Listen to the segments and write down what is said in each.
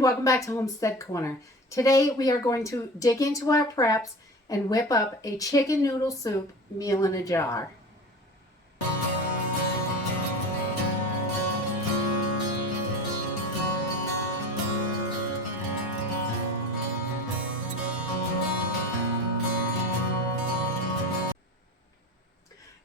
and welcome back to Homestead Corner. Today we are going to dig into our preps and whip up a chicken noodle soup meal in a jar.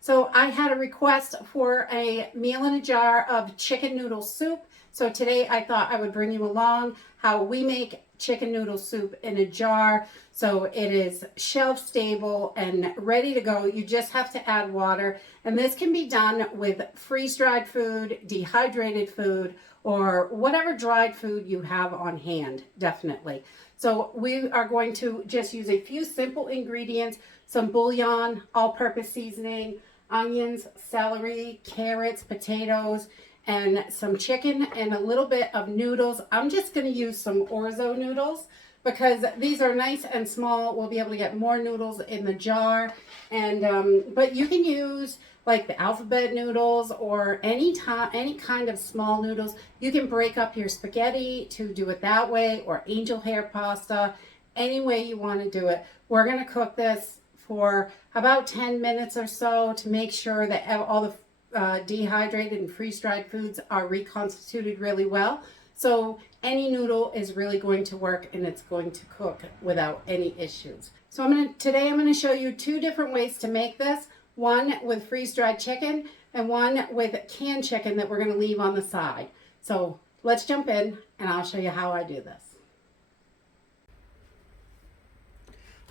So I had a request for a meal in a jar of chicken noodle soup. So today I thought I would bring you along how we make chicken noodle soup in a jar. So it is shelf stable and ready to go. You just have to add water. And this can be done with freeze-dried food, dehydrated food, or whatever dried food you have on hand, definitely. So we are going to just use a few simple ingredients, some bouillon, all-purpose seasoning, onions, celery, carrots, potatoes, and some chicken and a little bit of noodles. I'm just going to use some orzo noodles because these are nice and small. We'll be able to get more noodles in the jar. And but you can use like the alphabet noodles or any kind of small noodles. You can break up your spaghetti to do it that way, or angel hair pasta, any way you want to do it. We're going to cook this for about 10 minutes or so to make sure that all the dehydrated and freeze-dried foods are reconstituted really well. So any noodle is really going to work and it's going to cook without any issues. So today I'm going to show you two different ways to make this. One with freeze-dried chicken and one with canned chicken that we're going to leave on the side. So let's jump in and I'll show you how I do this.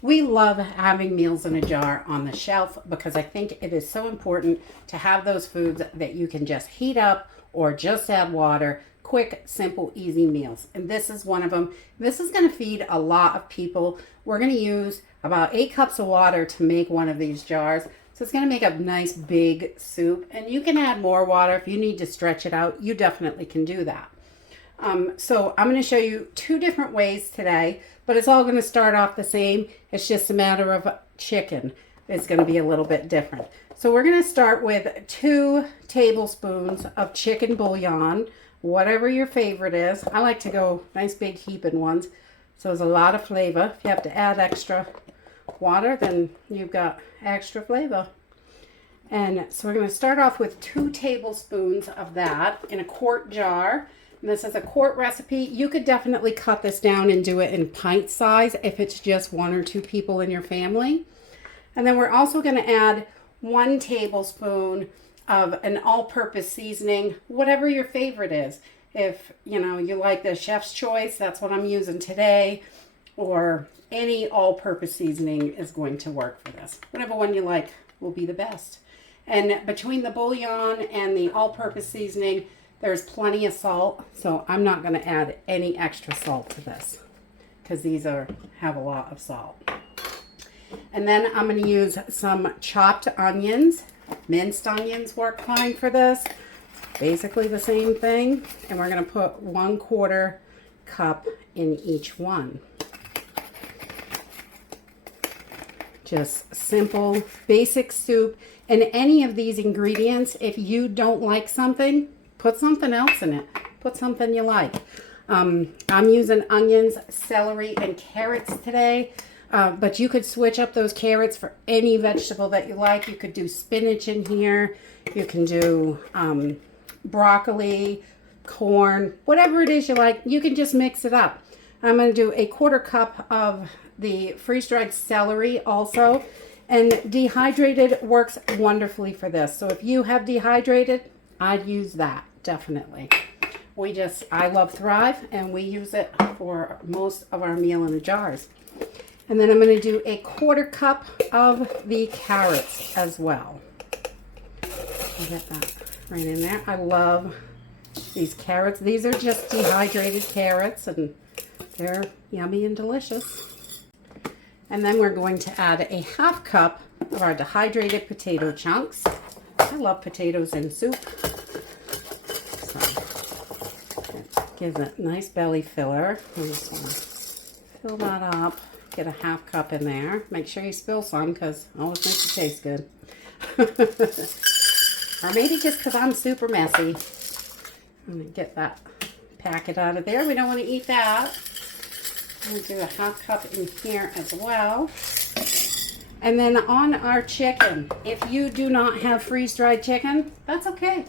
We love having meals in a jar on the shelf because I think it is so important to have those foods that you can just heat up or just add water. Quick, simple, easy meals. And this is one of them. This is going to feed a lot of people. We're going to use about 8 cups of water to make one of these jars. So it's going to make a nice big soup. And you can add more water if you need to stretch it out. You definitely can do that. So I'm going to show you two different ways today, but it's all going to start off the same. It's just a matter of chicken. It's going to be a little bit different. So we're going to start with 2 tablespoons of chicken bouillon, whatever your favorite is. I like to go nice big heaping ones. So there's a lot of flavor. If you have to add extra water, then you've got extra flavor. And so we're going to start off with 2 tablespoons of that in a quart jar. This is a quart recipe. You could definitely cut this down and do it in pint size if it's just 1 or 2 people in your family. And then we're also going to add 1 tablespoon of an all-purpose seasoning, whatever your favorite is. If you like the chef's choice, that's what I'm using today, or any all-purpose seasoning is going to work for this. Whatever one you like will be the best. And between the bouillon and the all-purpose seasoning, there's plenty of salt, so I'm not going to add any extra salt to this because these have a lot of salt. And then I'm going to use some chopped onions. Minced onions work fine for this. Basically the same thing. And we're going to put 1/4 cup in each one. Just simple, basic soup. And any of these ingredients, if you don't like something, put something else in it. Put something you like. I'm using onions, celery, and carrots today. But you could switch up those carrots for any vegetable that you like. You could do spinach in here. You can do broccoli, corn, whatever it is you like. You can just mix it up. I'm going to do 1/4 cup of the freeze-dried celery also. And dehydrated works wonderfully for this. So if you have dehydrated, I'd use that. Definitely. I love Thrive and we use it for most of our meal in the jars. And then I'm going to do 1/4 cup of the carrots as well. I'll get that right in there. I love these carrots. These are just dehydrated carrots and they're yummy and delicious. And then we're going to add 1/2 cup of our dehydrated potato chunks. I love potatoes in soup. Gives it a nice belly filler. I'm just going to fill that up. Get 1/2 cup in there. Make sure you spill some because it always makes it taste good. Or maybe just because I'm super messy. I'm going to get that pack it out of there. We don't want to eat that. I'm going to do a half cup in here as well. And then on our chicken, if you do not have freeze-dried chicken, that's okay.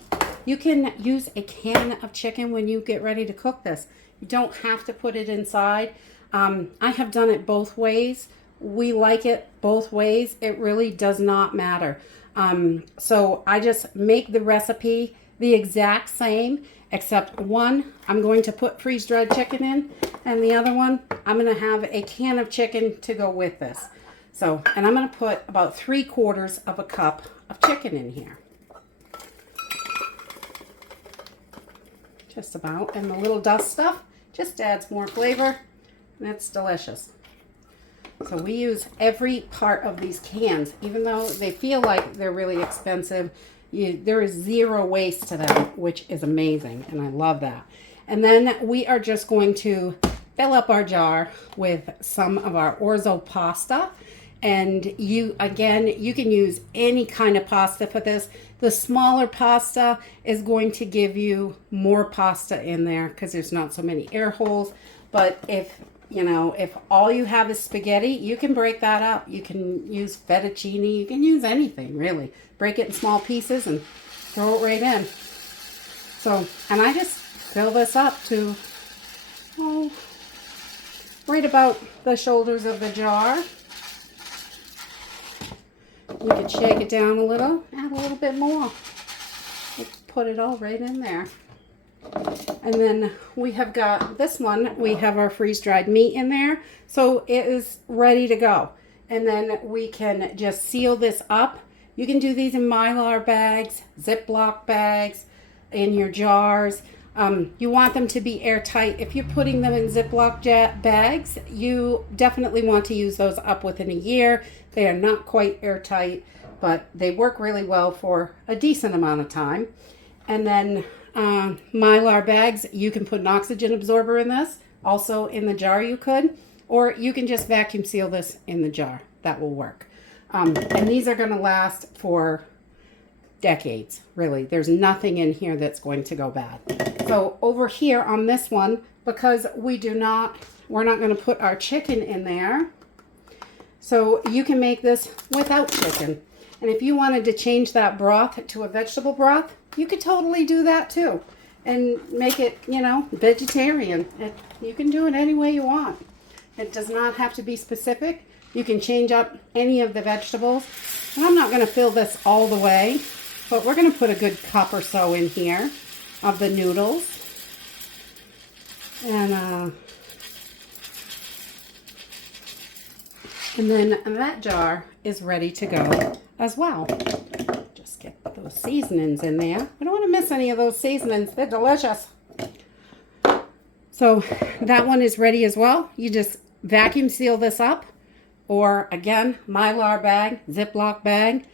You can use a can of chicken when you get ready to cook this. You don't have to put it inside. I have done it both ways. We like it both ways. It really does not matter. So I just make the recipe the exact same, except one, I'm going to put freeze-dried chicken in, and the other one, I'm going to have a can of chicken to go with this. So, and I'm going to put about 3/4 of a cup of chicken in here. Just about. And the little dust stuff just adds more flavor, and it's delicious. So we use every part of these cans, even though they feel like they're really expensive. There is zero waste to them, which is amazing, and I love that. And then we are just going to fill up our jar with some of our orzo pasta. And you can use any kind of pasta for this. The smaller pasta is going to give you more pasta in there because there's not so many air holes. But if all you have is spaghetti, you can break that up. You can use fettuccine. You can use anything, really. Break it in small pieces and throw it right in. So, and I just fill this up to, right about the shoulders of the jar. You can shake it down a little, add a little bit more. Put it all right in there. And then we have got this one, we have our freeze-dried meat in there. So it is ready to go. And then we can just seal this up. You can do these in Mylar bags, Ziploc bags, in your jars. You want them to be airtight. If you're putting them in Ziploc bags, you definitely want to use those up within a year. They are not quite airtight, but they work really well for a decent amount of time. And then Mylar bags, you can put an oxygen absorber in this. Also in the jar you could, or you can just vacuum seal this in the jar. That will work. And these are going to last for decades, really. There's nothing in here that's going to go bad. So over here on this one, because we're not going to put our chicken in there, so you can make this without chicken. And if you wanted to change that broth to a vegetable broth, you could totally do that too. And make it, vegetarian. You can do it any way you want. It does not have to be specific. You can change up any of the vegetables. And I'm not going to fill this all the way, but we're going to put a good cup or so in here of the noodles. And then that jar is ready to go as well. Just get those seasonings in there. We don't want to miss any of those seasonings. They're delicious. So that one is ready as well. You just vacuum seal this up, or again, Mylar bag, Ziploc bag,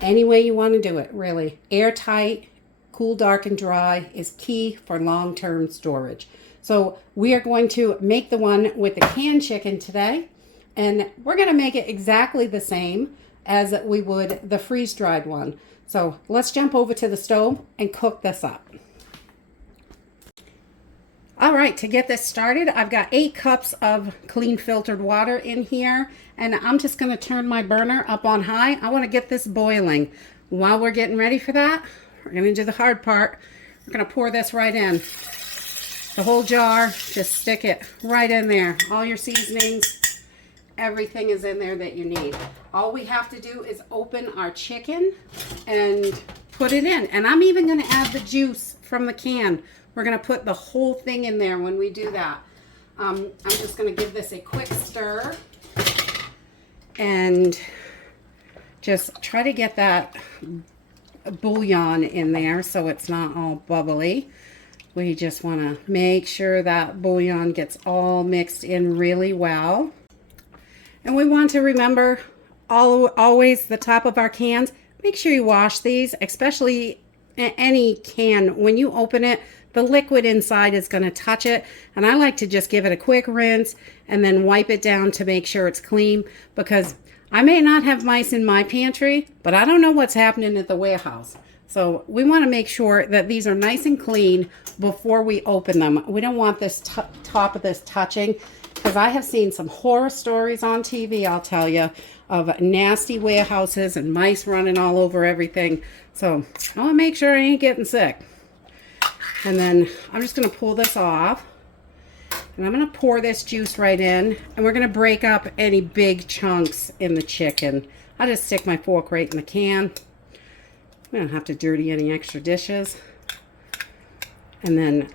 any way you want to do it, really. Airtight, cool, dark, and dry is key for long-term storage. So we are going to make the one with the canned chicken today, and we're going to make it exactly the same as we would the freeze-dried one. So let's jump over to the stove and cook this up. All right, to get this started, I've got 8 cups of clean filtered water in here, and I'm just going to turn my burner up on high. I want to get this boiling. While we're getting ready for that, we're going to do the hard part. We're going to pour this right in. The whole jar, just stick it right in there. All your seasonings, everything is in there that you need. All we have to do is open our chicken and put it in. And I'm even going to add the juice from the can. We're going to put the whole thing in there when we do that. I'm just going to give this a quick stir and just try to get that bouillon in there so it's not all bubbly. We just want to make sure that bouillon gets all mixed in really well. And we want to remember always the top of our cans. Make sure you wash these, especially any can. When you open it, the liquid inside is going to touch it, and I like to just give it a quick rinse and then wipe it down to make sure it's clean, because I may not have mice in my pantry, but I don't know what's happening at the warehouse. So we want to make sure that these are nice and clean before we open them. We don't want this top of this touching, because I have seen some horror stories on TV, I'll tell you, of nasty warehouses and mice running all over everything. So I want to make sure I ain't getting sick. And then I'm just going to pull this off. And I'm going to pour this juice right in. And we're going to break up any big chunks in the chicken. I'll just stick my fork right in the can. We don't have to dirty any extra dishes. And then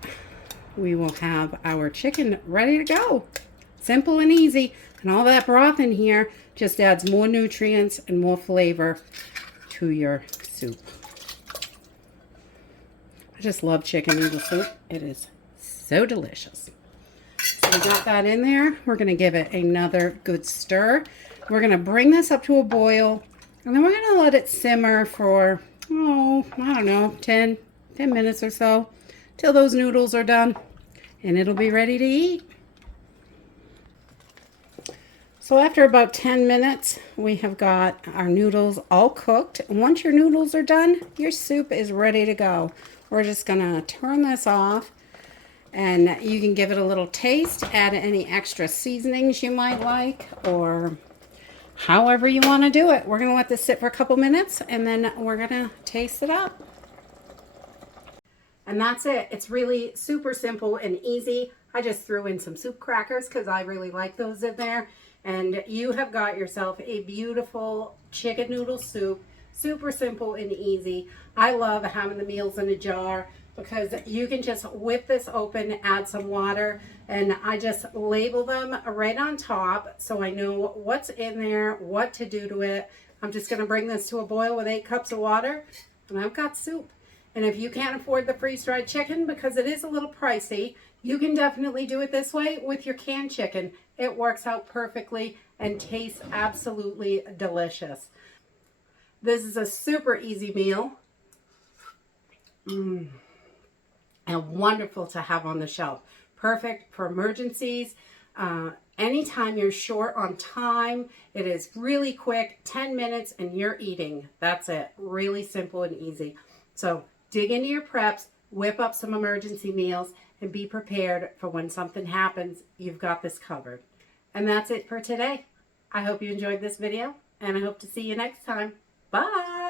we will have our chicken ready to go. Simple and easy. And all that broth in here just adds more nutrients and more flavor to your soup. I just love chicken noodle soup. It is so delicious. So we got that in there. We're going to give it another good stir. We're going to bring this up to a boil. And then we're going to let it simmer for, I don't know, 10 minutes or so. Till those noodles are done. And it'll be ready to eat. So after about 10 minutes, we have got our noodles all cooked. And once your noodles are done, your soup is ready to go. We're just going to turn this off. And you can give it a little taste, add any extra seasonings you might like, or however you want to do it. We're going to let this sit for a couple minutes, and then we're going to taste it up. And that's it. It's really super simple and easy. I just threw in some soup crackers because I really like those in there. And you have got yourself a beautiful chicken noodle soup. Super simple and easy. I love having the meals in a jar, because you can just whip this open, add some water, and I just label them right on top so I know what's in there, what to do to it. I'm just going to bring this to a boil with 8 cups of water, and I've got soup. And if you can't afford the freeze-dried chicken, because it is a little pricey, you can definitely do it this way with your canned chicken. It works out perfectly and tastes absolutely delicious. This is a super easy meal. And wonderful to have on the shelf. Perfect for emergencies. Anytime you're short on time, it is really quick, 10 minutes and you're eating. That's it. Really simple and easy. So dig into your preps, whip up some emergency meals, and be prepared for when something happens. You've got this covered. And that's it for today. I hope you enjoyed this video, and I hope to see you next time. Bye!